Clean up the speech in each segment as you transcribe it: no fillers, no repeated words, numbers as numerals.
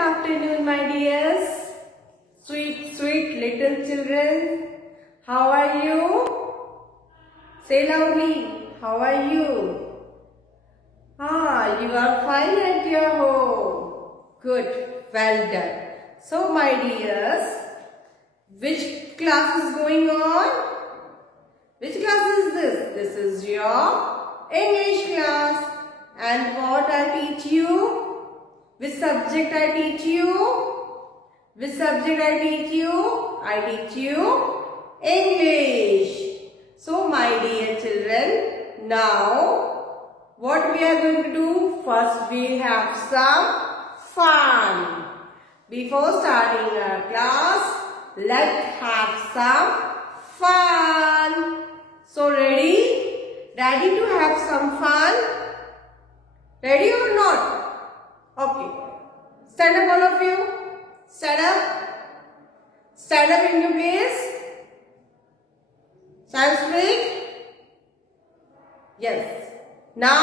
afternoon, my dears. Sweet, sweet little children. How are you? Say loudly. How are you? You are fine at your home. Good. Well done. So, my dears, which class is going on? Which class is this? This is your English class. And what I teach you? Which subject I teach you? Which subject I teach you? I teach you English. So, my dear children, now what we are going to do? First, we have some fun. Before starting our class, let's have some fun. So, ready? Ready to have some fun? Ready or not? Okay. Stand up, all of you. Stand up. Stand up in your place. Stand straight. Yes. Now,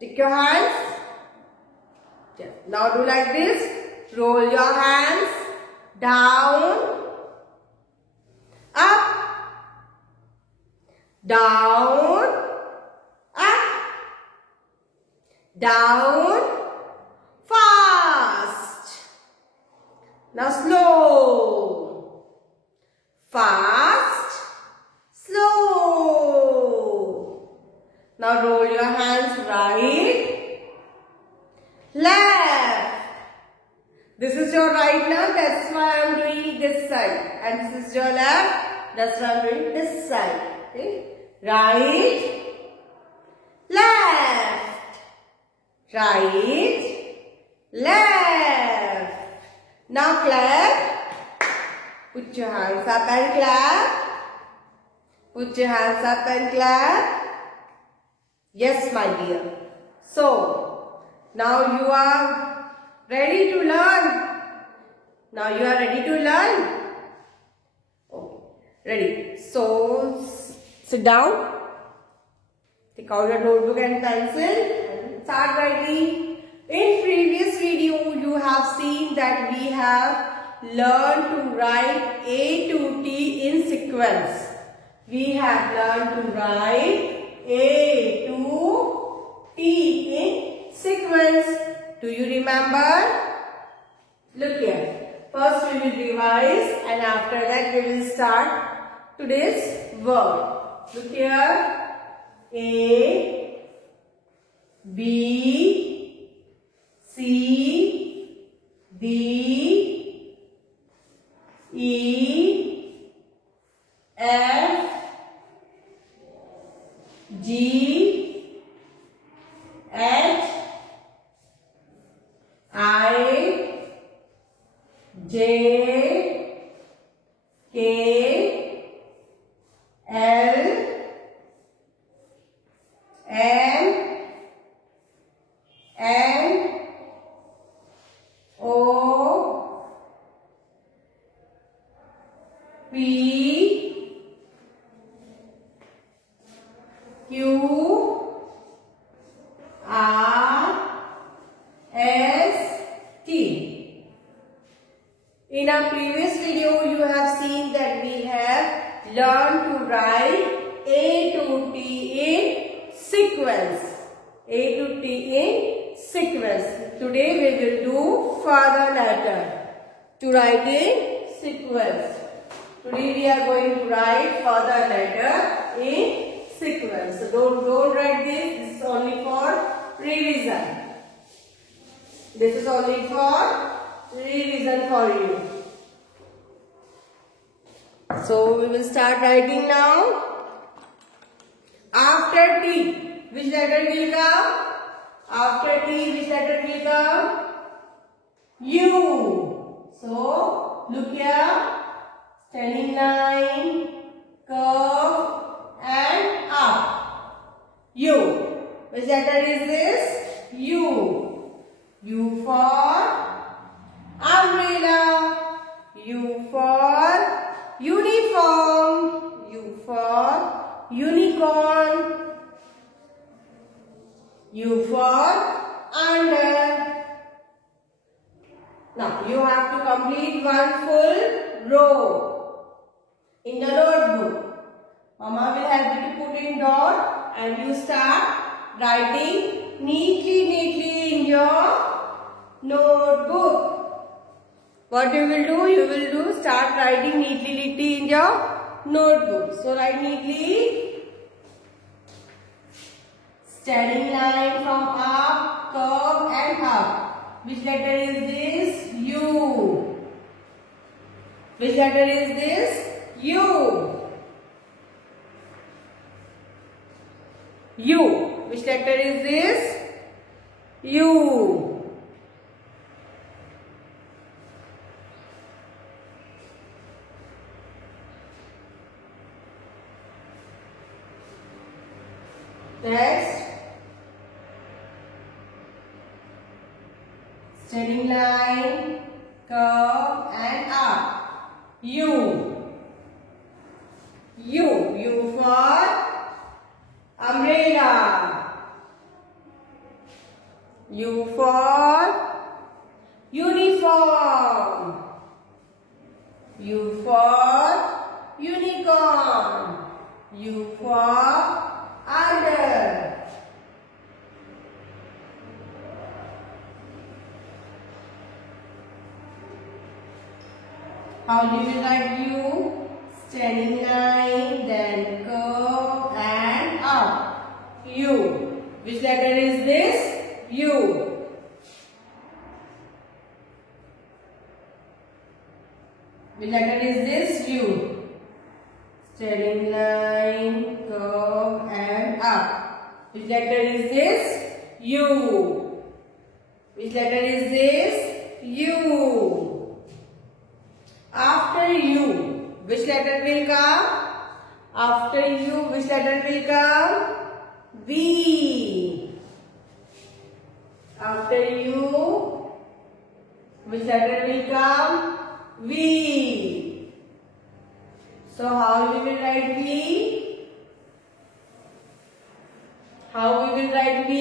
take your hands. Yes. Now do like this. Roll your hands down, up, down, down, fast. Now slow, fast, slow. Now roll your hands right, left. This is your right now, that's why I am doing this side. And this is your left, that's why I am doing this side. Okay? Right, left. Right, left. Now clap. Put your hands up and clap. Put your hands up and clap. Yes, my dear. So, now you are ready to learn. Now you are ready to learn. Okay, ready. So, sit down. Take out your notebook and pencil. Start writing. In previous video, you have seen that we have learned to write A to T in sequence. We have learned to write A to T in sequence. Do you remember? Look here. First we will revise and after that we will start today's word. Look here. A, B, C, D, E, F, G, H, I, J, K, L, M, N, O, P, Q, R, S, T. In our previous video, you have seen that we have learned to write A to T in sequence. A to T in sequence. Today we will do further letter to write in sequence. Today we are going to write further letter in sequence. So don't write this. This is only for revision. This is only for revision for you. So we will start writing now. After T, which letter will come? After T, which letter will come? U. So, look here. Standing line, curve and up. U. Which letter is this? U. U for umbrella. U for uniform. U for unicorn. U for under. complete one full row in the notebook. Mama will help you to put in dot and you start writing neatly in your notebook. What you will do, start writing neatly in your notebook. So write neatly. Standing line from up, curve and up. Which letter is this? U. Which letter is this? U. U. Which letter is this? U. Next, standing line, curve and up. U. U. U for umbrella. U for uniform. U for unicorn. U for under. How do you write U? Standing line, then curve and up. U. Which letter is this? U. Which letter is this? U. Standing line, curve and up. Which letter is this? U. Which letter is this? U. After U, which letter will come? After U, which letter will come? V. After U, which letter will come? V. So how we will write V? How we will write V?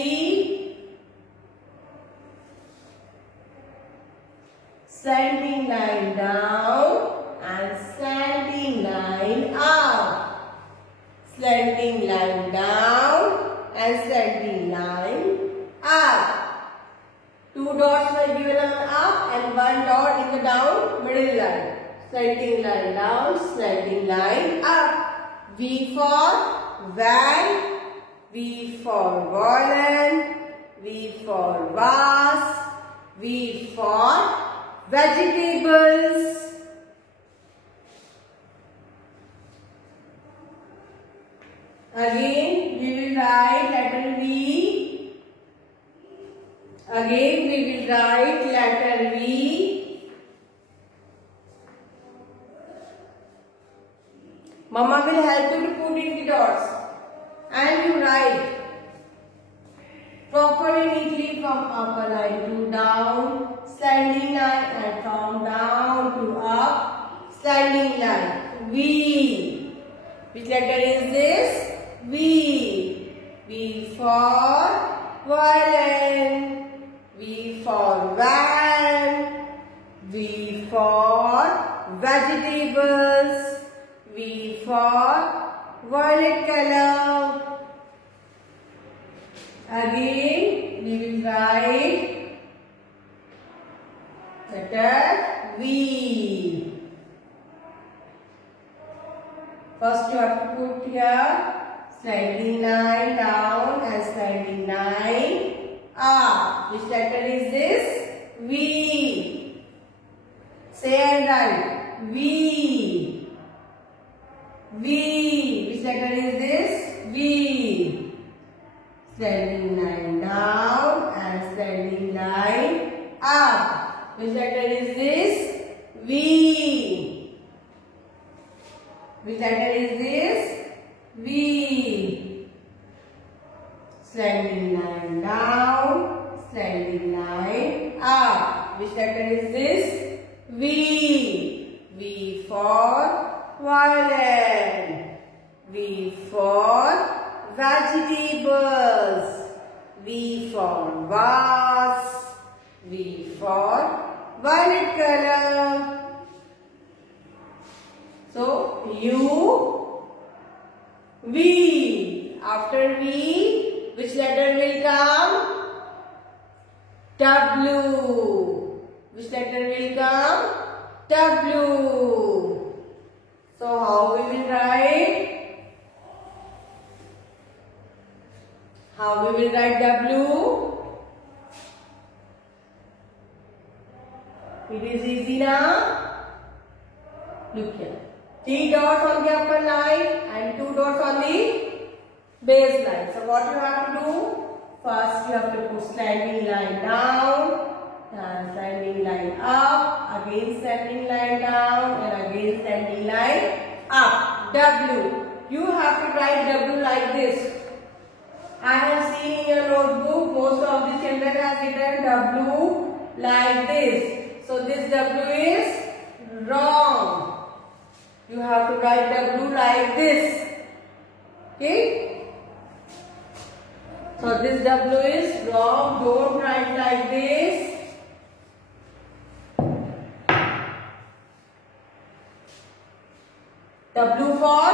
Slanting line down and slanting line up. Slanting line down and slanting line up. 2 dots were given on up and 1 dot in the down middle line. Slanting line down, slanting line up. V for van, V for violin, V for vase, V for vegetables. Again we will write letter V. Again we will write letter V. Mama will help you to put in the dots. And you write properly neatly from upper line to down, standing line, and from down to up, standing line. V. Which letter is this? V. V for violin. V for van. V for vegetables. V for violet color. Again, we will write letter V. First, you have to put here sliding line down and sliding line up. Which letter is this? V. Say and write V. V. Which letter is this? V. Sliding line down and sliding line up. Which letter is this? V. Which letter is this? V. Sliding line down, sliding line up. Which letter is this? V. V for violin. V for vegetables. V for vase. V for violet color. So U, V. After V, which letter will come? W. Which letter will come? W. So how we will write? How we will write W? It is easy now. Look here. 3 dots on the upper line and 2 dots on the base line. So what you have to do? First you have to put standing line down and standing line up, again standing line down and again standing line up. W. You have to write W like this. I have seen in your notebook most of the children have written W like this. So this W is wrong. You have to write W like this. Okay? So this W is wrong. Don't write like this. W for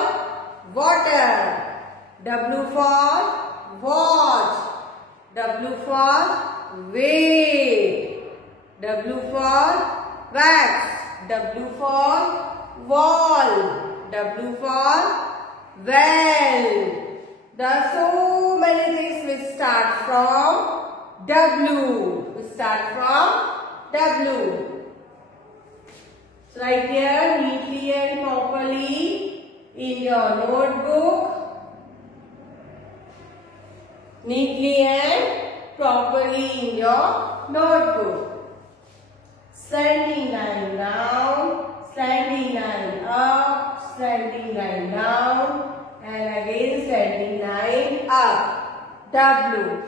water. W for watch. W for weight. W for wax. W for wall. W for well. There are so many things which start from W. We start from W. So write here neatly and properly in your notebook. Neatly and properly in your notebook. Standing line down, standing line up, standing line down. And again standing line up. W.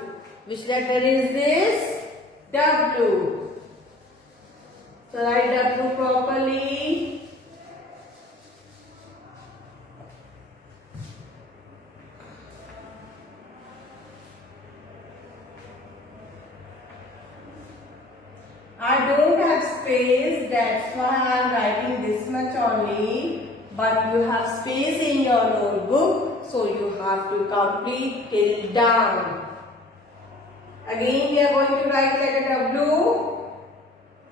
Which letter is this? W. So write W properly. I don't have space, that's why I am writing this much only. But you have space in your notebook, so you have to complete till down. Again we are going to write letter W.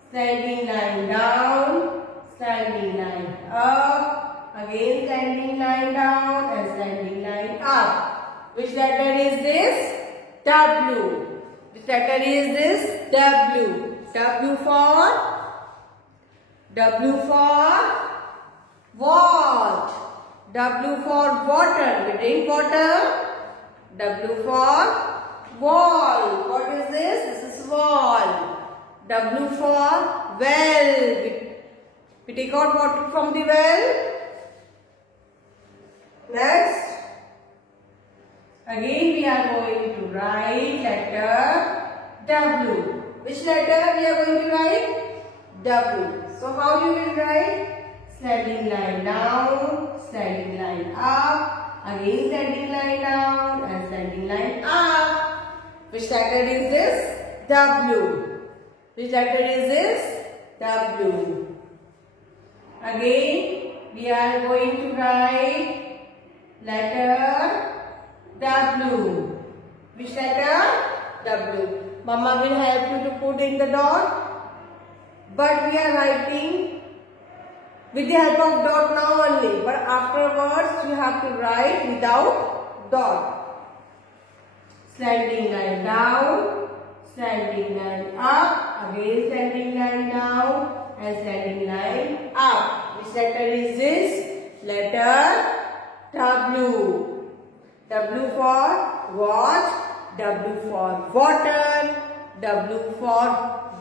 Standing line down, standing line up, again standing line down and standing line up. Which letter is this? W. Which letter is this? W. W for what? W for water. We drink water. W for wall. What is this? This is wall. W for well. We take out water from the well. Next. Again we are going to write letter W. Which letter we are going to write? W. So how you will write? Standing line down, standing line up, again standing line down and standing line up. Which letter is this? W. Which letter is this? W. Again we are going to write letter W. Which letter? W. Mama will help you to put in the dot. But we are writing with the help of dot now only. But afterwards you have to write without dot. Standing line down, standing line up, again standing line down and standing line up. Which letter is this? Letter W. W for watch, W for water, W for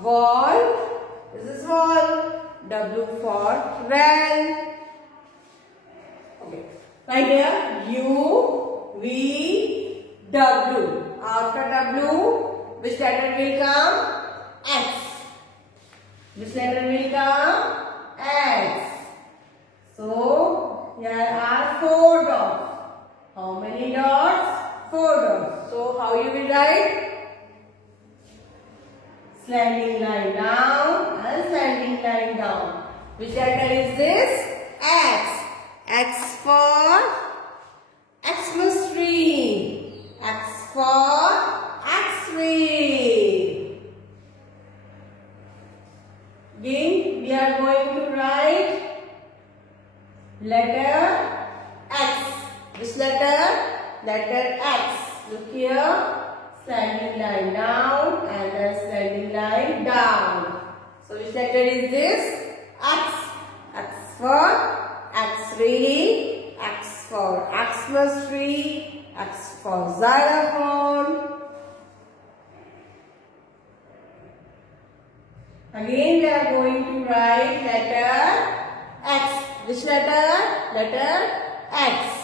wall. This is wall. W for well. Okay. Right here U, V, W. After W, which letter will come? X. Which letter will come? X. So here are 4 dots. How many dots? 4 dots. So how you will write? Standing line down and standing standing line down. Which letter is this? X. X for Xmas tree. X for X-ray. Again, we are going to write letter X. Which letter? Letter X. Look here. Standing line down and then standing line down. So which letter is this? X. X for X-ray. X for Xmas tree. X for xylophone. Again we are going to write letter X. Which letter? Letter X.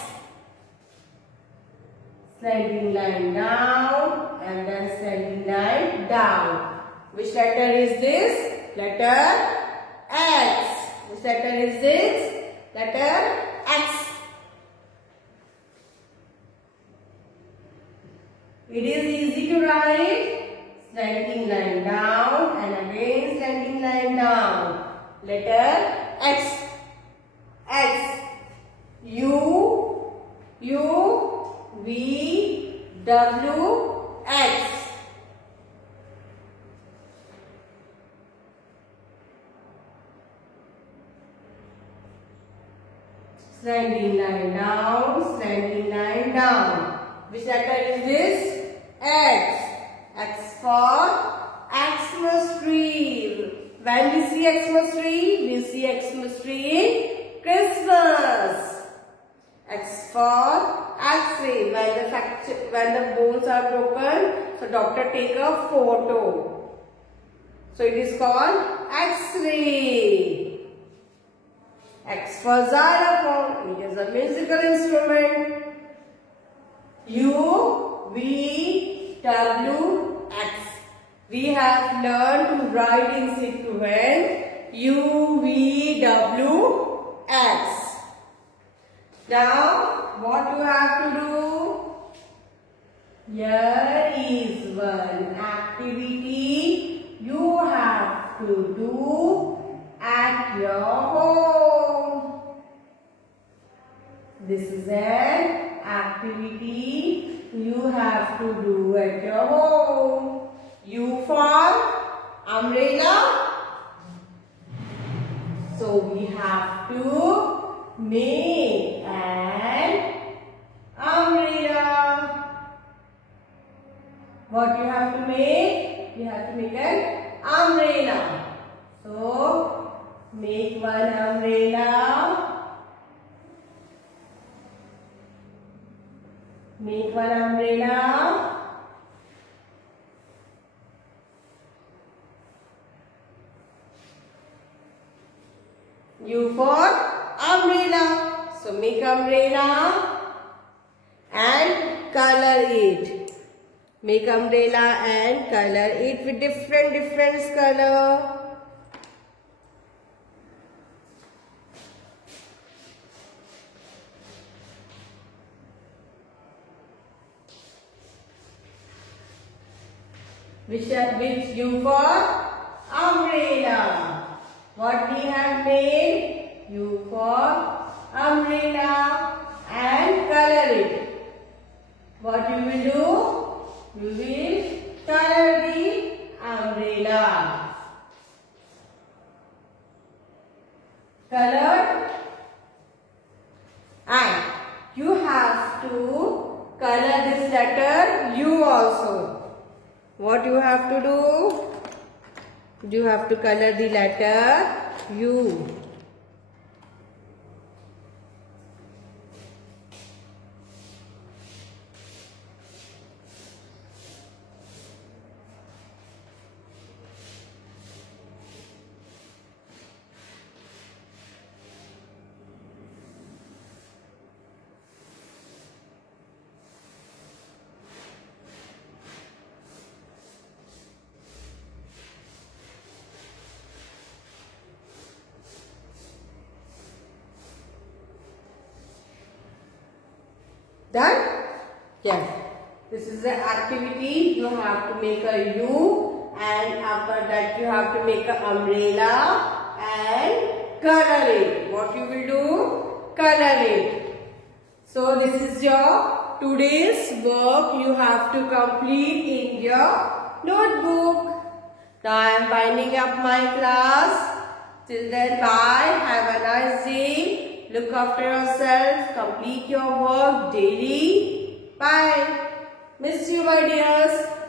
Standing line down and then standing line down. Which letter is this? Letter X. Which letter is this? Letter X. It is easy to write. Standing line down and again standing line down. Letter X. X. U. V. W. X. Standing line down, standing line down. Which letter is this? X. X for Xmas tree. When we see Xmas tree, we see Xmas tree in Christmas. X for X-ray. When the bones are broken, so doctor take a photo. So it is called X-ray. X for xylophone. It is a musical instrument. U, V, W, X. We have learned to write in sequence U, V, W, X. Now, what you have to do? Here is one activity you have to do at your home. This is an activity you have to do at your home. U for umbrella. So we have to make an umbrella. What you have to make? You have to make an umbrella. So make one umbrella. Make one umbrella. U for umbrella. So make umbrella and color it. Make umbrella and color it with different color. Which U for umbrella. What we have made? U for umbrella and color it. What you will do? You will color the umbrella. Colored. And you have to color this letter U also. What you have to do? You have to color the letter U. Done? Yes. This is the activity. You have to make a U and after that you have to make an umbrella and color it. What you will do? Color it. So this is your today's work you have to complete in your notebook. Now I am winding up my class. Till then, bye. Have a nice day. Look after yourself. Complete your work daily. Bye. Miss you, my dears.